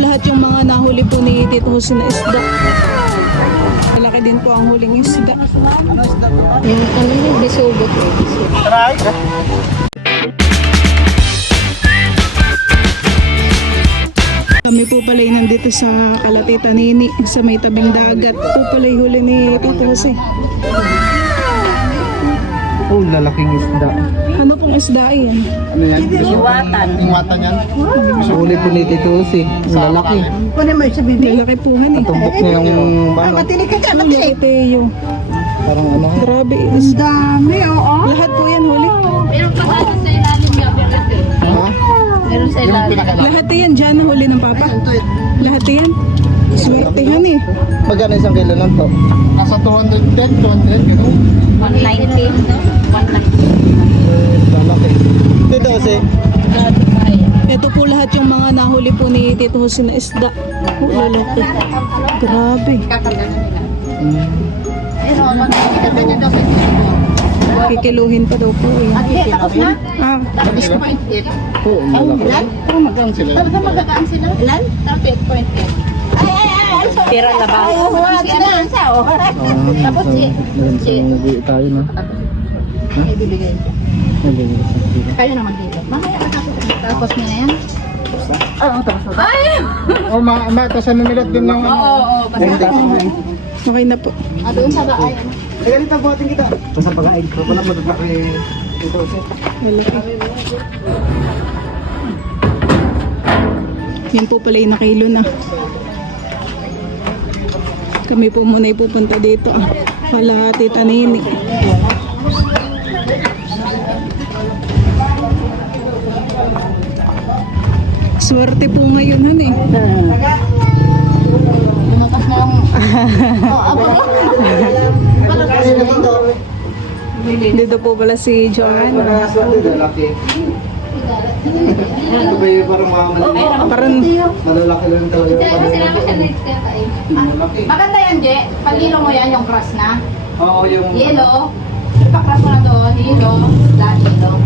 lahat yung mga nahuli po ni Tito Jose na isda. Malaki din po ang huling isda. Yung kanina, bisubot. Kami po pala nandito sa Kalatitan Nini, sa may tabing dagat. Po pala huli ni Tito Jose. Oh, lalaking isda. Ano pong isda yan? Ano yan? Iwatan. Iwatan yan? Huli po ni Tito Jose. Lalaki. Malaki po han eh. Tumbok niya yung bano. Matinig ka dyan, Hindi matinig. Teo. Parang ano. Grabe. Ang dami, oo. Lahat po yan huli. Meron pa tayo sa ilalim niya, Ha? meron sa ilalim. Lahat yan dyan nahuli ng papa. Lahat yan. Swertehan eh. Magkano isang kilo lang to? Nasa 210, 200, gano'n. 190. 190. Lalaki. Tito Jose. Ito po lahat yung mga nahuli po ni Tito Jose na isda. Oh, lalaki. Grabe. Kikiluhin pa daw po eh. Tapos na? Ah, Oo, lalaki. Parang magkano sila? Talaga magagaan sila? Ilan? 38.8. Ay, Tira na ba? Ay, huwag na. Oh. Tapos Nag-i tayo na. ibibigay. Nag-i Kayo naman dito. Mamaya tapos niya na yan. Oo, tapos na. Ay! Oh, ito sa numerot din ng Oo, basta. okay na po. Doon sa baay. Ay, ganito buhatin kita. Ito sa pag-aid ko. Wala mo dito kay Tito Jose. Lalaki. Yan po pala yung nakilo na. Kami po muna ipupunta dito. Kalatitan Nini. Swerte po ngayon han eh. Lumakas na lang. Dito po pala si Joanne. Lalaki. Ito ba yung parang mga Parang malalaki lang talaga. Malaki. Maganda yan, Je. Palilo mo yan yung cross na. Oo, yung... Yellow. Ipakras mo na doon. Yellow. Yellow.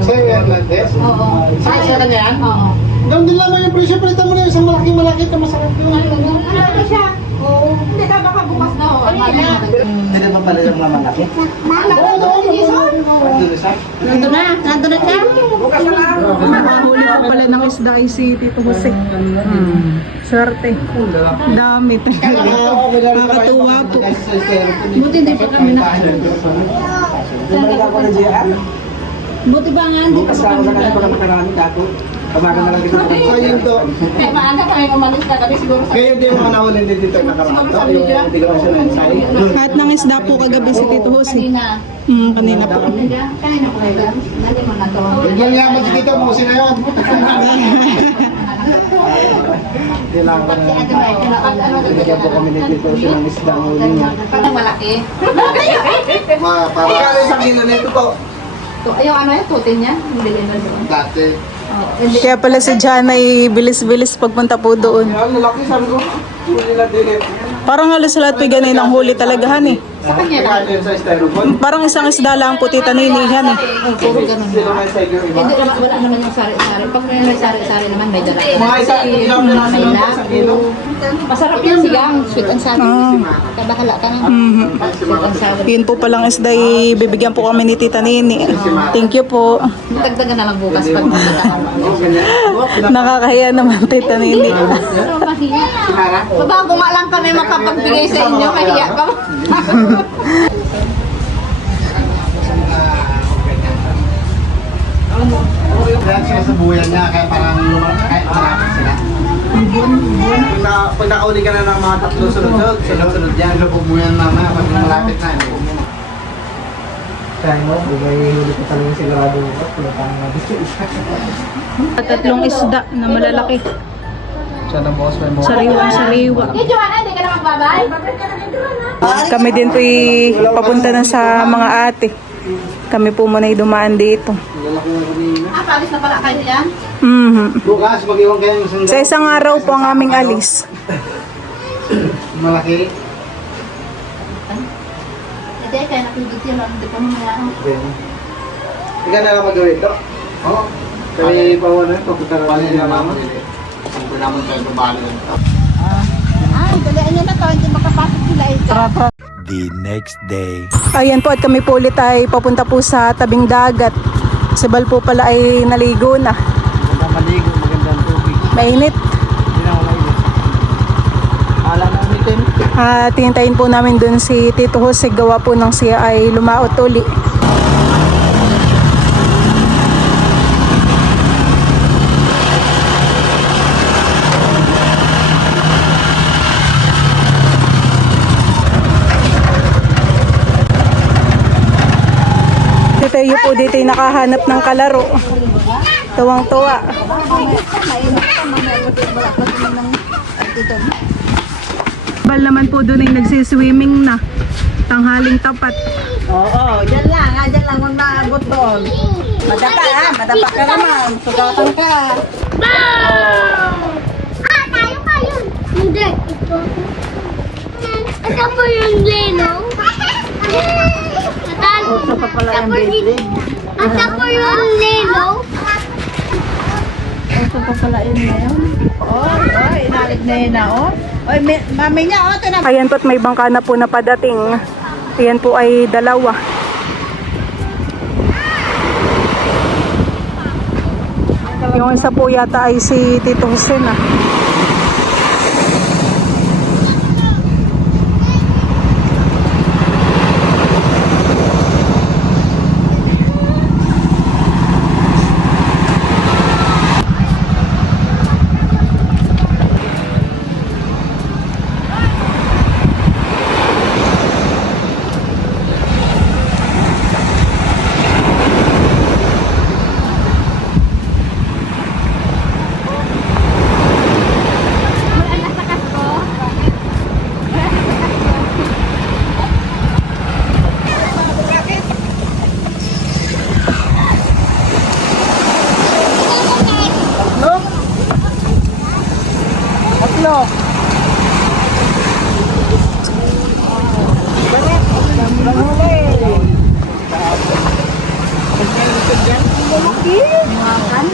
Sa'yo yan, Lantes? Oo. Sa'yo na yan? Oo. Doon din lamang yung presyo. Palitan mo na yung isang malaki na masarap yun. Ano siya? Oo. Hindi ka baka bukas na. Hindi ba pala yung malaki? Doon, Jason. Nandun na. Nandun na siya. nakahuli po pala ng isda ay si Tito Jose. Swerte. Dami talaga. Nakakatuwa po. Buti hindi pa kami na. Buti ba nga, hindi pa kami na. So yun to. Kaya maaga kami umalis na kami siguro sa... Kaya hindi mo naulin din dito yung nakaraan to. Yung hindi ko siya na-insay. Lahat ng isda po kagabi si Tito Jose. kanina. Kanina po. Kanina po kayo. Nandi mo na to. Bigyan niya mo si Tito, musin na yun. Kailangan ko na. Bigyan po kami ni Tito siya ng isda ng uli niya. Parang malaki. Para isang kilo nito po. Yung ano yung tutin niya? Bilhin na doon. Dati. Kaya pala si Jan ay bilis-bilis pagpunta po doon. Yan, lalaki sabi ko. Huli na din. Parang halos lahat may ganun ang huli talaga han eh. Sa kanya lang. Kaya yun sa styrofoam. Parang isang isda lang po Tita Nini han eh. Puro ganun. Sino may sa iyo iba? Hindi naman, wala naman yung sari-sari. Pag may sari-sari naman, may dala. Mga ilang na lang sila sa kilo. Masarap yan sigang. Sweet and sour. Kabakala ka na. Sweet and sour. Yun po palang isda ay bibigyan po kami ni Tita Nini. Thank you po. Dagdagan na lang bukas pag magkakaroon. Nakakahiya naman Tita Nini. Pero mahiya. Babago nga lang kami makapagbigay sa inyo. Mahiya ka. Kaya sila sa buyan niya, kaya parang kahit malapit sila. Pag nakauli ka na ng mga tatlo sunod-sunod yan. Sila po buyan naman, pag malapit na. Kaya mo, may huli ko talagang sigurado ko. Pinatang na dito isa. Tatlong isda na malalaki. Siya na boss, may mo. Sariwa-sariwa. Hey, Joanna, hindi ka na magbabay? Kami din po papunta na sa mga ate. Kami po muna dumaan dito. Lalaki na kanina. Paalis na pala kayo yan? Bukas, mag-iwan kayo ng isang Sa isang araw po ang aming alis. malaki. Hindi, kaya nakibig yun. Hindi pa mamaya. Ikaw na lang mag-gawin ito? Oo. Kaya pawana ito, pupunta na rin yung mama. naman kayo gumali. Ay, galaan nyo na to. Hindi makapasok sila ito. The next day. Ayan po at kami po ulit ay papunta po sa tabing dagat. Si Bal po pala ay naligo na. Maganda maligo, magandang tubig. Mainit. Hindi na ako maigo. Ala na umitin. At hintayin po namin dun si Tito Jose. Gawa po nang siya ay lumaot uli. Si Teo po dito ay nakahanap ng kalaro. Tuwang-tuwa. Bal naman po doon ay nagsiswimming na. Tanghaling tapat. Oo, dyan lang. Dyan lang. Huwag maabot doon. Madapa ha. Madapa ka naman. Sugatan ka. Tayo pa yun. Hindi. Ito. Ito po yung leno. Ito pa pala yung baby. Ito po yung leno. Ito pa pala yun ngayon. Oy, inalig na yun na, oh. Oy, mami niya, oh. Ito na. Ayan po at may bangka na po na padating. Ayan po ay dalawa. Yung isa po yata ay si Tito Jose na.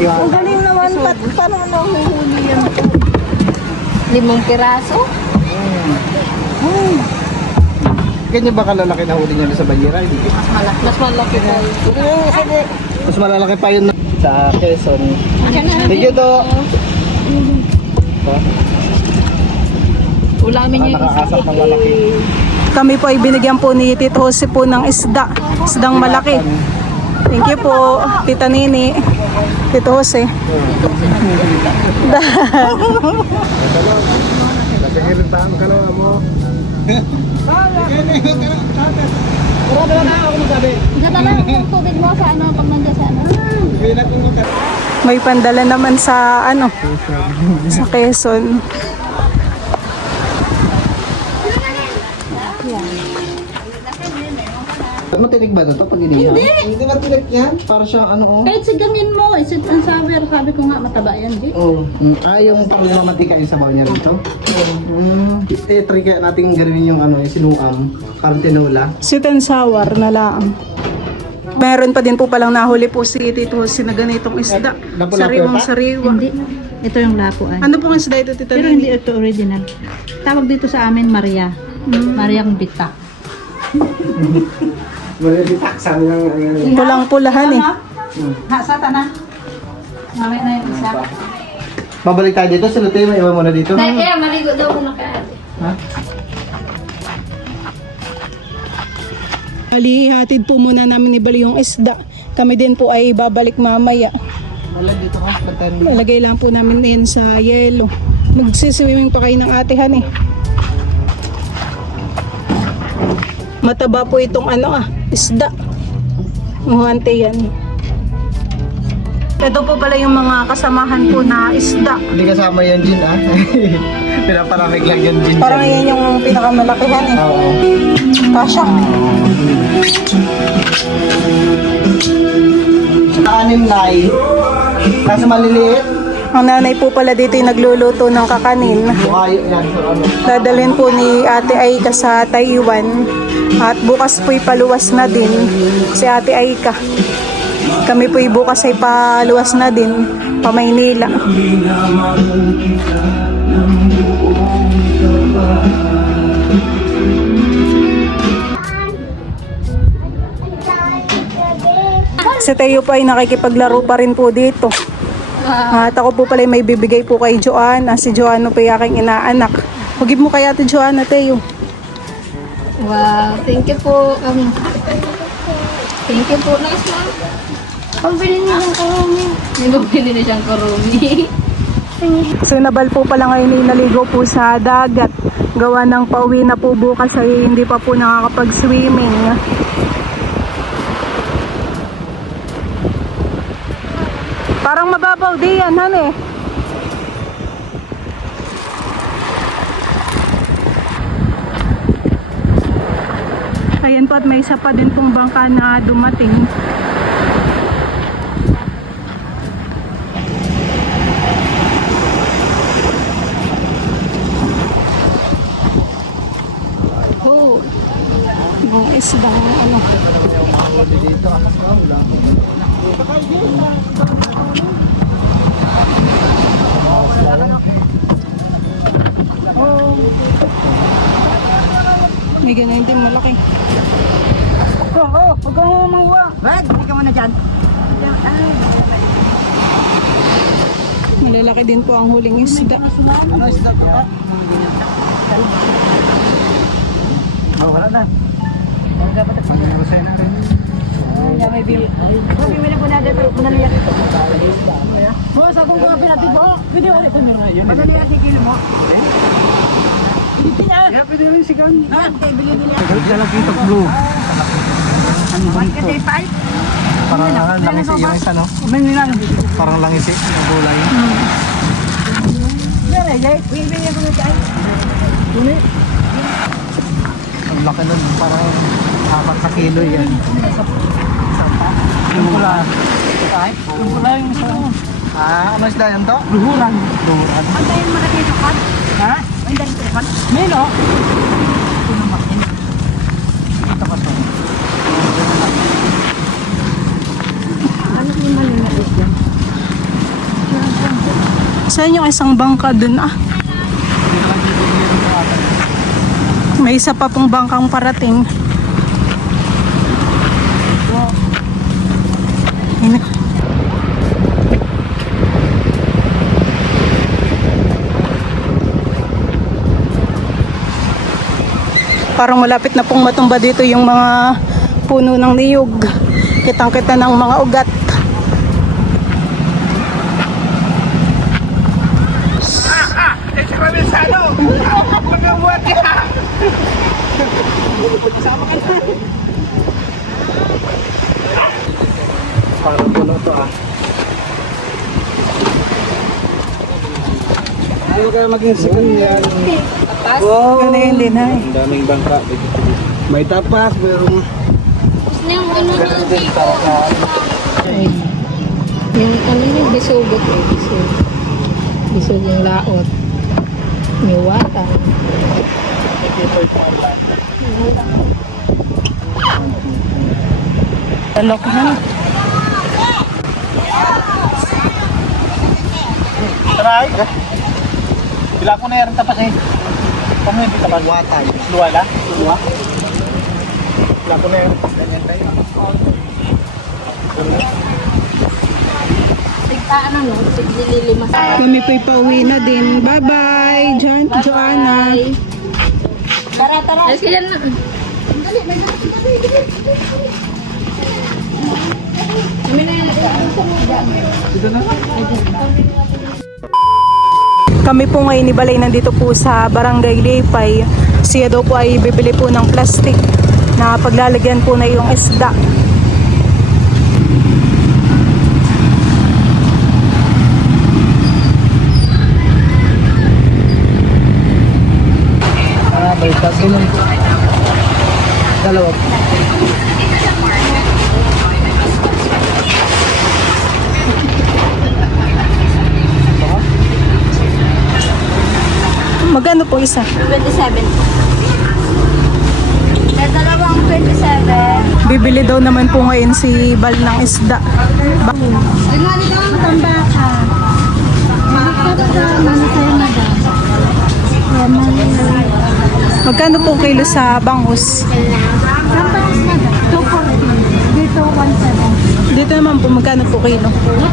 Ang galing naman, paano nahuhuli yan? 5 piraso. Ganyan ba kalalaki na huli niya sa Banyera? Hindi. Mas malaki na. Mas malalaki pa yun sa Quezon. Thank you to. Ulamin niyo yung isa. Nakakasak ng malaki. Kami po ay binigyan po ni Tito Jose po ng isda. Isdang malaki. Thank you po, Tita Nini. Tito Jose. Sige rin tayo, kalawa mo. Natala yung tubig mo sa ano, pag nandiyan sa ano. May pandala naman sa ano, sa Quezon. Matinig ba ito pag inihaw? Hindi matinig yan. Para siyang ano oh. Kahit sigangin mo, isit ang sour. Sabi ko nga, mataba yan, di. Oh. Yung panglamantika yung sabaw niya rito. I-try kaya natin gawin yung ano, yung sinuam. Cartinola. Sweet and sour na lang. Meron pa din po palang nahuli po si Tito Jose na ganitong isda. Lapu-lapu Sariwang pa? sariwa. Hindi. Ito yung lapo ay. Ano pong isda ito, Tita Pero Nini? hindi ito original. Tawag dito sa amin, Maria. Mariang Bitak. Malilitaksan ng ano. Pulang-pulahan eh. Hasata na. Mamaya na yung isa. Babalik tayo dito. Sila tayo, maiwan mo na dito. Kaya maligo daw muna kaya. Ha? Ali, hatid po muna namin ni Bali yung isda. Kami din po ay babalik mamaya. Wala dito ka. Pagtan. Lagay lang po namin yan sa yelo. Magsiswimming pa kayo ng atehan eh. Mataba po itong ano isda. Muhante yan. Ito po pala yung mga kasamahan po na isda. Hindi kasama yan, Jin, ah. Pinaparamig lang yan, Jin. Parang yan yung pinakamalakihan eh. Oo. Kasha. Sa anim na kaso maliliit. Ang nanay po pala dito yung nagluluto ng kakanin. Bukayo yan. So, ano. Dadalhin po ni Ate Aika sa Taiwan. At bukas po'y paluwas na din si Ate Aika. Kami po bukas ay paluwas na din, pa Maynila. Si Teo po ay nakikipaglaro pa rin po dito. At ako po pala may bibigay po kay Joanna. Si Joanna po yung aking inaanak. Hugib mo kaya ito Joanna, Teo. Wow, thank you po. Thank you po. Nice na. Pambili niyo ng karumi. May bumili na siyang karumi. So Nabal po pala ngayon ay naligo po sa dagat. Gawa ng pauwi na po bukas ay hindi pa po nakakapag-swimming. Parang mababaw di yan, han eh. Ayan po at may isa pa din pong bangka na dumating. Oh, mga isda, ano. May ganyan din malaki. Huwag kang mamuha. Wag, hindi ka muna dyan. Malalaki din po ang huling isda. Ano isda to? Wala na. May bill. May na po na dito. Manaliyak. Boss, akong kape natin po. Pwede ulit ito nyo. Manaliyak si kilo mo. Yeah, pwede rin si Gan. Bilhin nila. Kaya lang kita blue. Ano ba ito? Kasi 5. Parang langisi yung isa, no? Parang langisi yung gulay. Yare, yay. Bilhin ko na tayo. Ang laki nun, parang 4 sa kilo yan. Yung pula. Yung pula yung isa. Ano isda yan to? Luhuran. Luhuran. Ang tayo makatito ka? Ha? Ang dali ko ka? Milo? Ito pa to. Ano yung malinapis yan? Saan yung isang bangka dun ah? May isa pa pong bangkang parating. Ayun. Parang malapit na pong matumba dito yung mga puno ng niyog. Kitang-kita ng mga ugat. Parang puno to ah. Hindi kayo maging sigan yan. Ganda yun din ha. Ang daming bangka. May tapas, mayroong Tapos na yung ano na dito. Ay. Yung ano yung bisugot eh. Bisug yung laot. May wata. Talok na. Try. Bila ko na yan tapas eh. Kung hindi tapas. Luwatan. Luwa lang? Luwa? Bila ko na yan. Ganyan tayo. Tigtaan ano, tiglilima sa Kami po'y pauwi na din. Bye-bye, Joanna. Tara, tara. Alis ka dyan na. Kami po ngayon ni Balay nandito po sa Barangay Lipay. Siya daw po ay bibili po ng plastic na paglalagyan po na yung isda. Baliktad din yung dalawa. Magkano po isa? 27. May dalawang 27. Bibili daw naman po ngayon si Bal ng isda. Magkano po kilo sa bangus? Dito, 170. Dito naman po, magkano po kilo?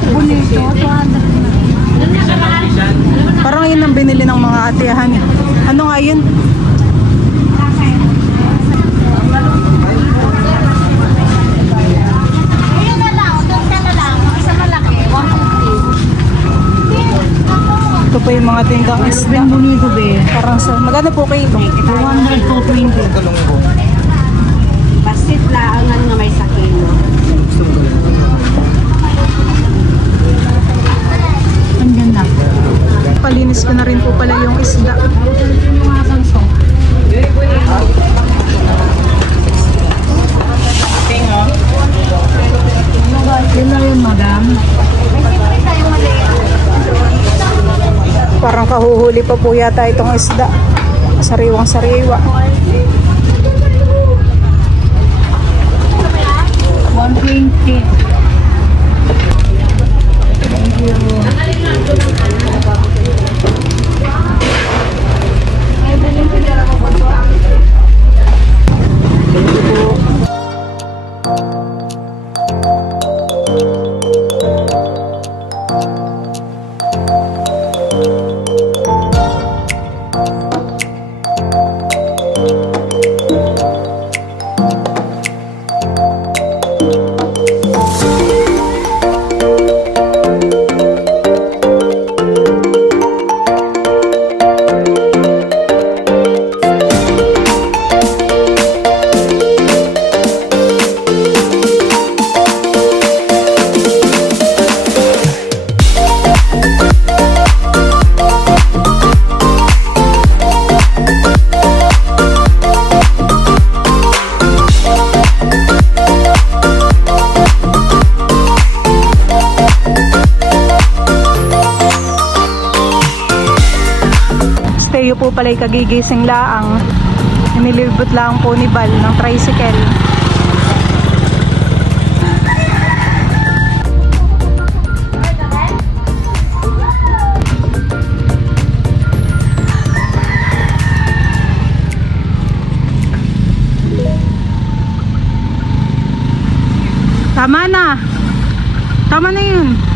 Bonito, 200. Parang yun ang binili ng mga atiyahan. Ano nga yun? Ayun na lang, doon ka na lang. Sa malaki, 150. Ito po yung mga tindang isda. Bonito, be. Parang sa, magkano po kilo? 200 to 20. Basit laangan nga may sakilo. Ang ganda. Palinis ko na rin po pala yung isda. Yung mga sangsong. Yun na yun, madam. Parang kahuhuli pa po yata itong isda. Sariwang sariwa. 120. Steo po pala kagigising laang. Inilibot lang po ni Bal ng tricycle. Tama na. Tama na yun.